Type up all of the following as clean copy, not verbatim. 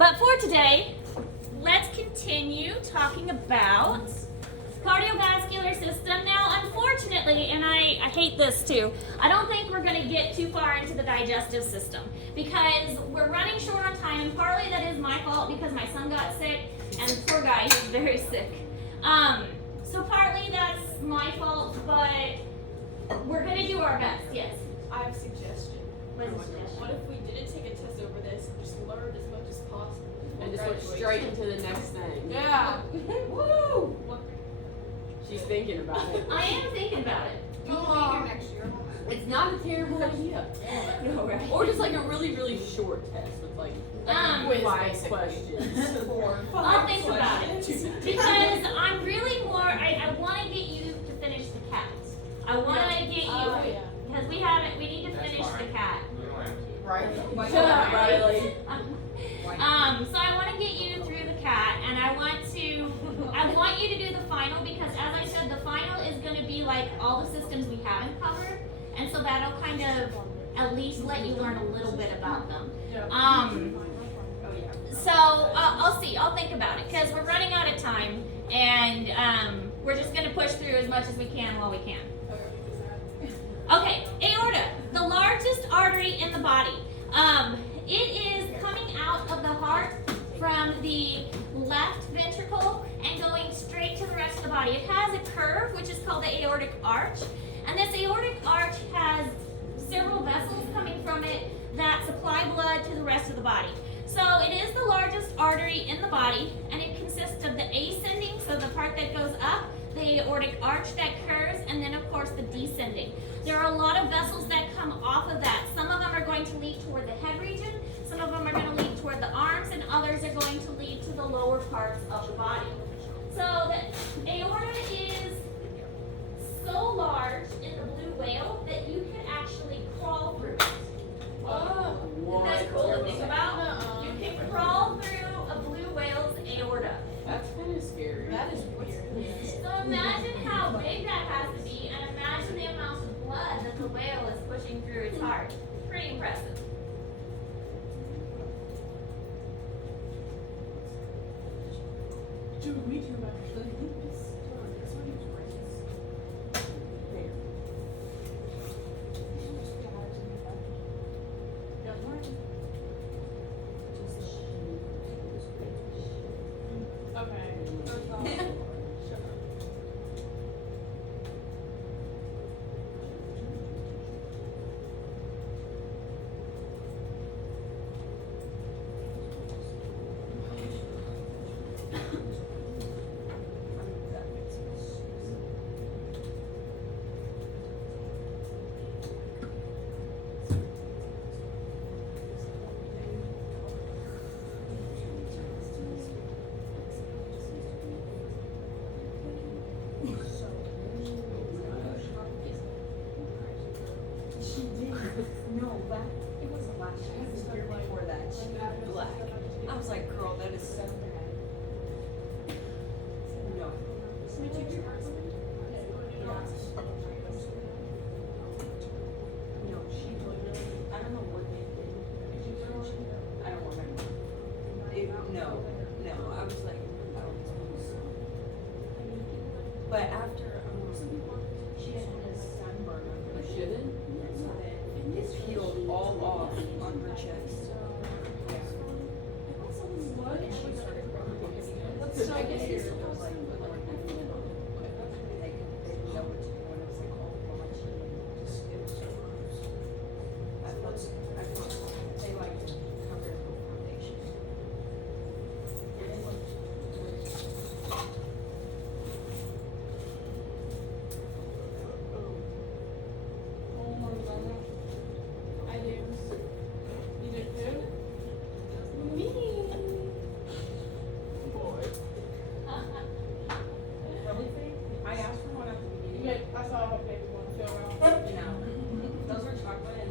But for today, let's continue talking about cardiovascular system. Now, unfortunately, and I hate this too, I don't think we're going to get too far into the digestive system because we're running short on time, and partly that is my fault because my son got sick, and poor guy, he's very sick. So partly that's my fault, but we're going to do our best, yes. I have a suggestion. What's the suggestion? What if we didn't take a test over this and just learned as much as possible? And just went straight into the next thing. Yeah. Woo! She's thinking about it. I am thinking about it. You'll be here next year. It's not a terrible idea. No, right? Or just like a really, really short test with like quiz, 5 basically. questions. I'll think about it because I'm really more. I want to get you to finish the cat. I want to get you yeah. because we haven't. We need to finish the cat. Right. Riley. So I want to get you through the cat, and I want you to do the final because, as I said, the final is going to be like all the systems we haven't covered, and so that'll kind of at least let you learn a little bit about them. So I'll see. I'll think about it because we're running out of time, and we're just going to push through as much as we can while we can. Okay, aorta, the largest artery in the body. It is coming out of the heart from the left ventricle and going straight to the rest of the body. It has a curve, which is called the aortic arch, and this aortic arch has several vessels coming from it that supply blood to the rest of the body. So it is the largest artery in the body, and it consists of the ascending, so the part that goes up, the aortic arch that curves, and then of course the descending. There are a lot of vessels that come off of that. Some of them are going to lead toward the head region, some of them are going to lead toward the arms, and others are going to lead to the lower parts of the body. So the aorta is so large in the blue whale that you can actually crawl through it. Isn't that cool to think about? You can crawl through a blue whale's aorta. That's kind of scary. That is weird. So imagine how big that has to be, and imagine the amount of blood that the whale is pushing through its heart. Pretty impressive. Dude, we do about Okay. No, but it wasn't last year. It was the year before that. She got black. I was like, girl, that is so bad. No. No, she literally, I don't know what they did. I don't remember. No, I was like, I don't know. But after, she had a sunburn on her. You shouldn't? It's peeled all off on her chest. Yeah. And she started crying. So I guess it was like, they didn't know what to do, and I was like, oh gosh, it was so gross. I thought they like to cover it with foundation. I do. You do too? I asked for one at the beginning. I saw a whole paper one go around. No, those were chocolate and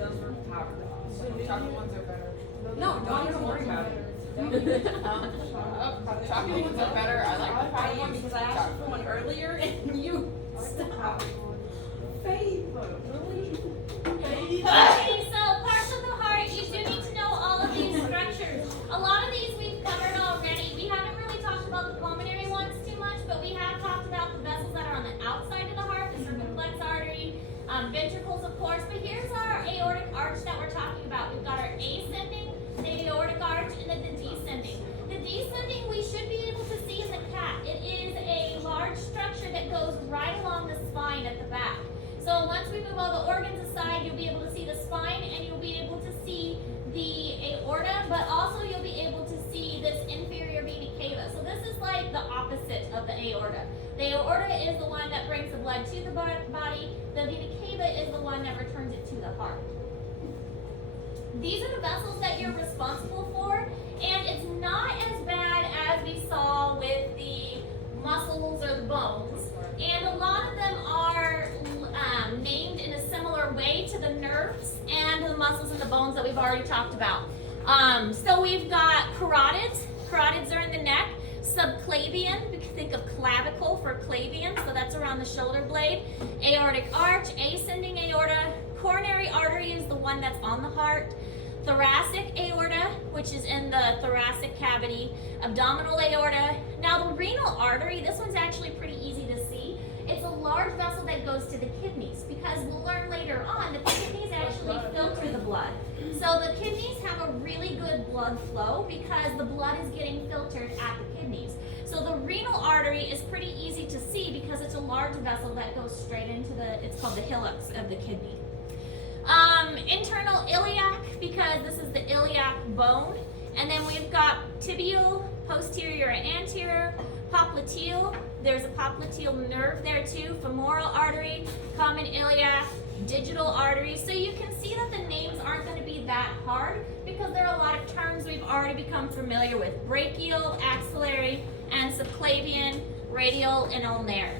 those were powdered. So the chocolate ones are better. No, don't even worry about it. Chocolate ones are better. I like the I powdered am ones. because I asked for one earlier and you stopped. Faith, really? Okay, so parts of the heart, you do need to know all of these structures. A lot ascending we should be able to see in the cat. It is a large structure that goes right along the spine at the back. So once we move all the organs aside, you'll be able to see the spine and you'll be able to see the aorta, but also you'll be able to see this inferior vena cava. So this is like the opposite of the aorta. The aorta is the one that brings the blood to the body. The vena cava is the one that returns it to the heart. These are the vessels that you're responsible for, and it's not as bad as we saw with the muscles or the bones. And a lot of them are named in a similar way to the nerves and the muscles and the bones that we've already talked about. So we've got carotids. Carotids are in the neck. Subclavian, we can think of clavicle for clavian, so that's around the shoulder blade. Aortic arch, ascending aorta. Coronary artery is the one that's on the heart. Thoracic aorta, which is in the thoracic cavity. Abdominal aorta. Now the renal artery, this one's actually pretty easy to see. It's a large vessel that goes to the kidneys, because we'll learn later on that the kidneys actually filter the blood. So the kidneys have a really good blood flow because the blood is getting filtered at the kidneys. So the renal artery is pretty easy to see because it's a large vessel that goes straight into it's called the hillocks of the kidney. Internal iliac, because this is the iliac bone. And then we've got tibial, posterior and anterior, popliteal. There's a popliteal nerve there too, femoral artery, common iliac, digital artery. So you can see that the names aren't going to be that hard because there are a lot of terms we've already become familiar with. Brachial, axillary, and subclavian, radial, and ulnar.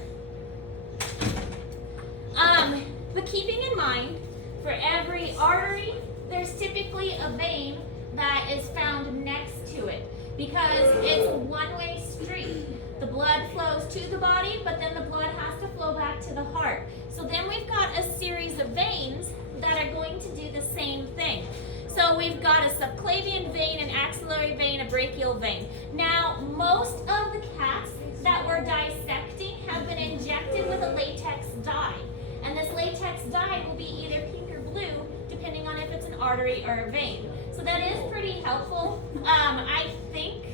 But keeping in mind, for every artery, there's typically a vein that is found next to it because it's a one-way street. The blood flows to the body, but then the blood has to flow back to the heart. So then we've got a series of veins that are going to do the same thing. So we've got a subclavian vein, an axillary vein, a brachial vein. Now, most of the cats that we're dissecting have been injected with a latex dye. And this latex dye will be either pink or blue, depending on if it's an artery or a vein. So that is pretty helpful. I think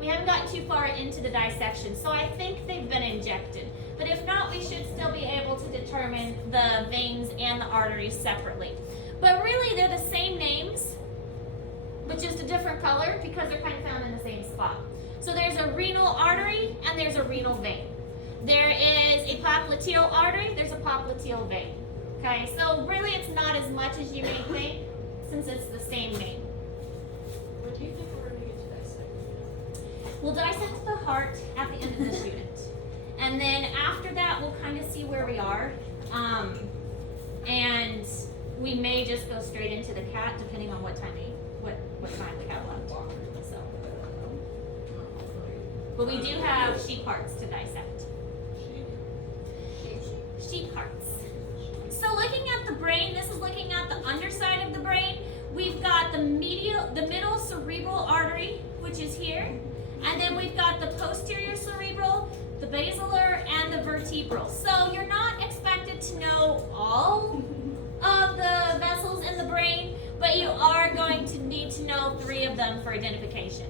we haven't gotten too far into the dissection, so I think they've been injected. But if not, we should still be able to determine the veins and the arteries separately. But really, they're the same names, but just a different color because they're kind of found in the same spot. So there's a renal artery and there's a renal vein. There is a popliteal artery, there's a popliteal vein. Okay, so really it's not as much as you may think since it's the same name. What do you think we're going to get to dissect? We'll dissect the heart at the end of this unit. And then after that, we'll kind of see where we are. And we may just go straight into the cat depending on what time we have left. So. But we do have sheep hearts to dissect. Sheep hearts. So looking at the brain, this is looking at the underside of the brain. We've got the middle cerebral artery, which is here. And then we've got the posterior cerebral, the basilar, and the vertebral. So you're not expected to know all of the vessels in the brain, but you are going to need to know 3 of them for identification.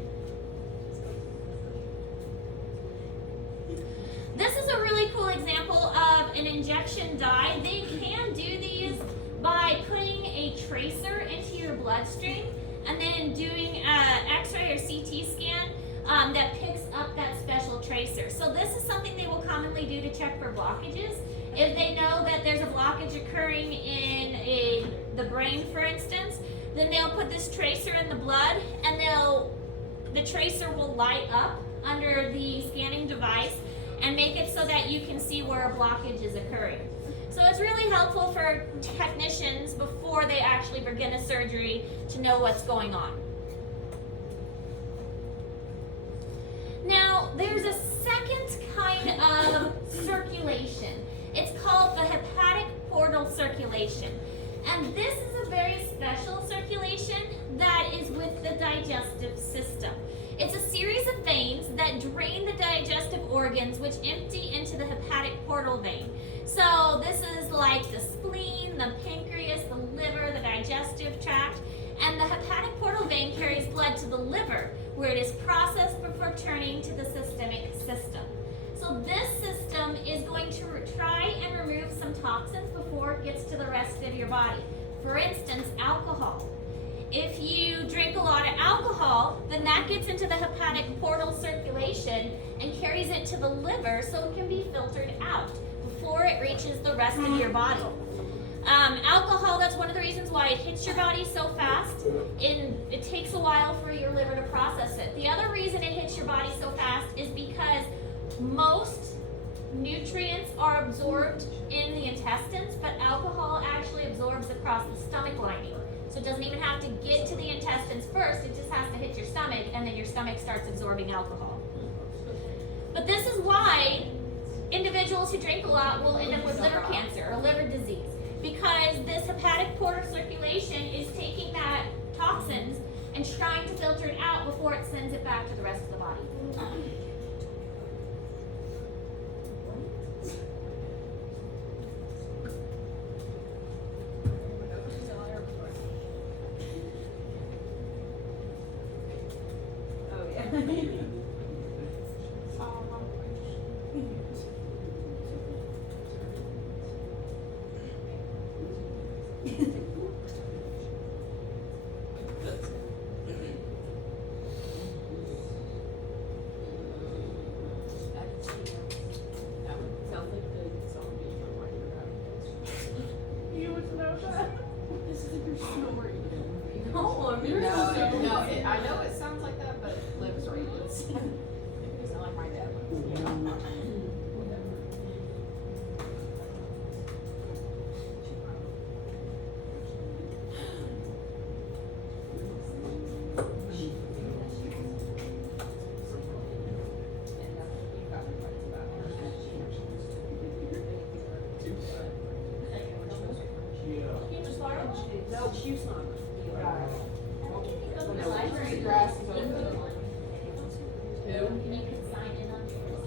This is a really cool example of an injection dye. They can do these by putting a tracer into your bloodstream and then doing an X-ray or CT scan that picks up that special tracer. So this is something they will commonly do to check for blockages. If they know that there's a blockage occurring in the brain, for instance, then they'll put this tracer in the blood and the tracer will light up under the scanning device and make it so that you can see where a blockage is occurring. So it's really helpful for technicians before they actually begin a surgery to know what's going on. Now, there's a second kind of circulation. It's called the hepatic portal circulation. And this is a very special circulation that is with the digestive system. It's a series of veins that drain the digestive organs which empty into the hepatic portal vein. So this is like the spleen, the pancreas, the liver, the digestive tract, and the hepatic portal vein carries blood to the liver, where it is processed before turning to the systemic system. So this system is going to try and remove some toxins before it gets to the rest of your body. For instance, alcohol. If you drink a lot of alcohol, then that gets into the hepatic portal circulation and carries it to the liver so it can be filtered out before it reaches the rest of your body. Alcohol, that's one of the reasons why it hits your body so fast. It takes a while for your liver to process it. The other reason it hits your body so fast is because most nutrients are absorbed in the intestines, but alcohol actually absorbs across the stomach lining. So it doesn't even have to get to the intestines first, it just has to hit your stomach, and then your stomach starts absorbing alcohol. But this is why individuals who drink a lot will end up with liver cancer or liver disease, because this hepatic portal circulation is taking that toxins and trying to filter it out before it sends it back to the rest of the body. Oh, yeah. Sounds like the song being on while you're out. You would know that. This is like your snoring. No, I'm You're no, so no. busy. I know it sounds like that, but Liv's right. It's not like my dad. No, she's not. The library. Grass is open. Who? You can sign in on yours.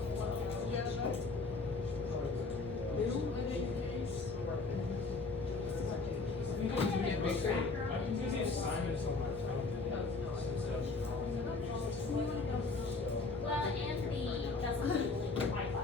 Well, and the doesn't Wi-Fi.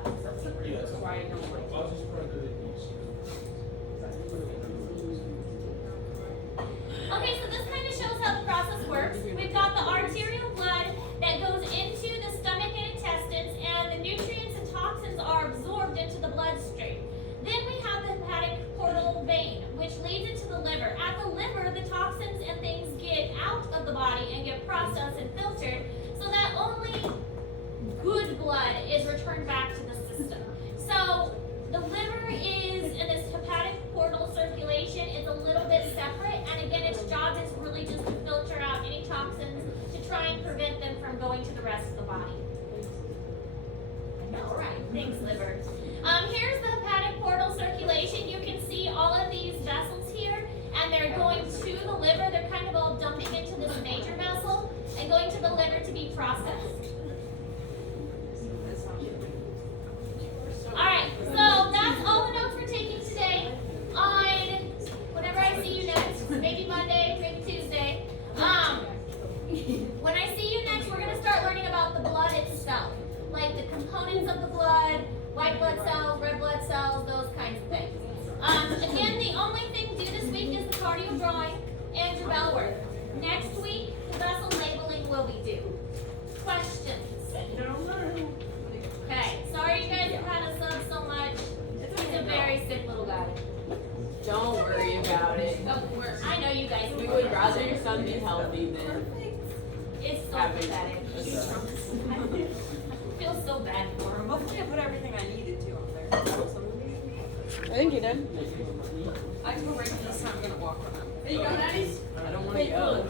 Okay, so this kind of shows how the process works. We've got the arterial blood that goes into the stomach and intestines, and the nutrients and toxins are absorbed into the bloodstream. Then we have the hepatic portal vein, which leads into the liver. At the liver, the toxins and things get out of the body and get processed and filtered, so that only good blood is returned back to the system. So the liver is in this hepatic portal circulation. It's a little bit separate, and again, its job is really just to filter out any toxins to try and prevent them from going to the rest of the body. All right, thanks, liver. Here's the hepatic portal circulation. You can see all of these vessels here, and they're going to the liver. They're kind of all dumping into this major vessel and going to the liver to be processed. Alright, so that's all the notes we're taking today. On whenever I see you next, maybe Monday, maybe Tuesday. When I see you next, we're going to start learning about the blood itself. Like the components of the blood, white blood cells, red blood cells, those kinds of things. Again, the only thing due this week is the cardio drawing and your bell work. Next week, the vessel labeling will be due. Questions? Okay, sorry you guys have had us sub so much. He's a very sick little guy. Don't worry about it. I know you guys. We would rather your son be healthy than It's so having pathetic. a son. I feel so bad for him. Hopefully I put everything I needed to on there. I think you did. I can go right this time, I'm gonna walk around. There you go, Daddy. I don't want to go.